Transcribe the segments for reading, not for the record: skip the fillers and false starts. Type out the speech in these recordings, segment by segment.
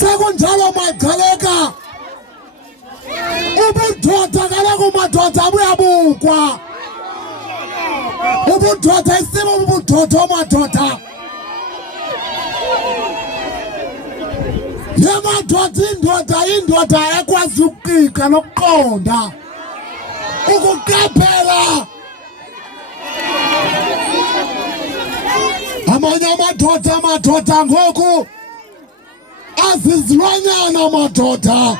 sekunjalo magcaleka ubudoda kaloku madoda buyabukwa ubudoda isimo ubudoda madoda yemadoda indoda ekwazi ukuqiqa nokuqonda ukuqaphela amanye amadoda ngoku azizilwanyana madoda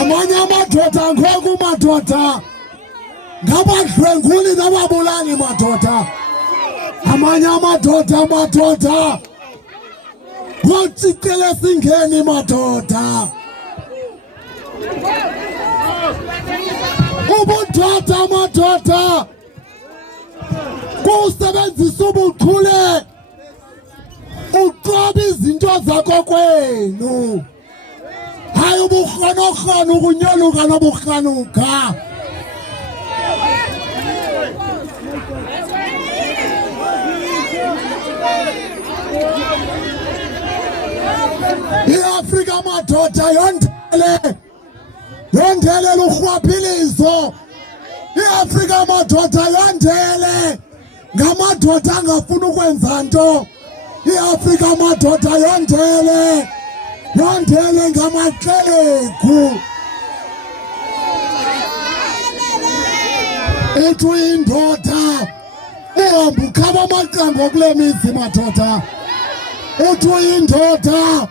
amanye amadoda ngoku madoda ngabadlwenguli nababulali madoda amanye amadoda ngotsicele singeni madoda ubudoda madoda kusebenzisa ubuchule uqoba izinto zakho kwenu hayi uburhonorhono ukunyoluka noburhanuka iAfrika madoda yondele lurhwaphilizo iAfrika madoda yondele ngamadoda angafuna ukwenza nto iAfrika madoda yondele ngamaxelegu ethu indoda uhamba ukhaba amaqango kule mizi madoda uthu indoda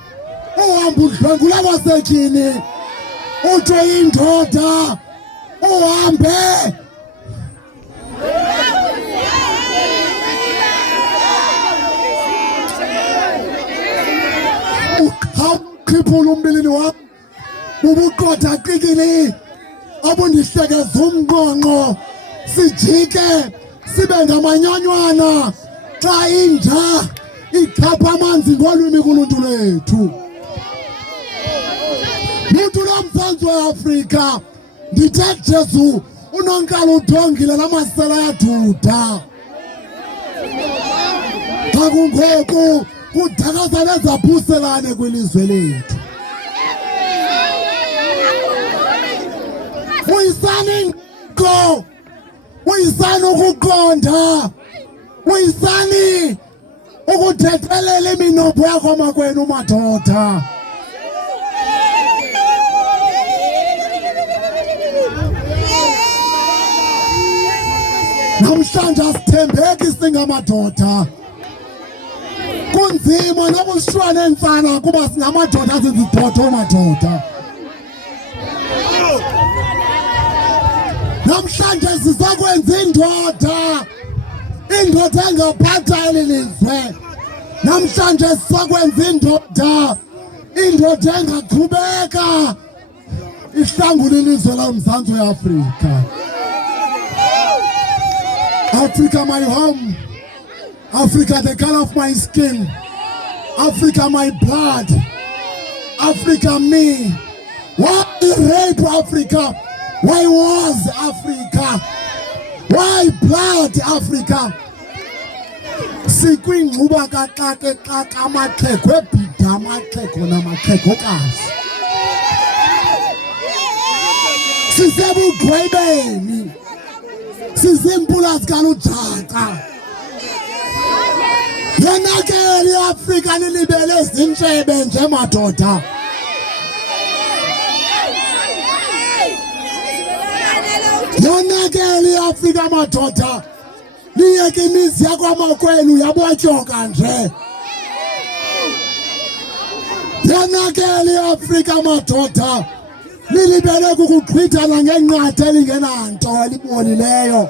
uhamba udlwengula abasetyhini uthu indoda uhambe ukhiphula umbilini wam bubuqotha qikili abundihlekeza umnqonqo sijike sibe ngamanyanywana xa inja ichapha amanzi ngolwimi kuluntu lwethu luntu lomzantsi weAfrika ndithe Jesu unonkala udongile namasela yaduda xa kungoku kudakaza nezaphuselane kwilizwe lethu uyisani ngo uyisani ukuqonda uyisani ukuthethelela iminopho yakho makwenu madoda namhlanje asithembeki singamadoda kunzima nokushwana entsana kuba singamadoda sizidotho madoda namhlanje sizakwenza indoda engaphatha elilizwe namhlanje sizakwenza indoda engaqhubeka ihlangula ilizwe lomzantsi weAfrika Africa my home Africa the color of my skin Africa my blood Africa me why rape Africa why wars Africa why blood Africa sikwingquba kaxakeka amaxhego ebhida amaxhego namaxhegokazi sisebugqwebeni sizimpula zikalujaca yonakele iAfrika lilibele ezintshebe nje madoda yonakele iAfrika madoda liyeke imizi yakho amakwenu yabotyoka nje yonakele iAfrika madoda lilibele kukuqhwithana ngenqathe elingenanto elibonileyo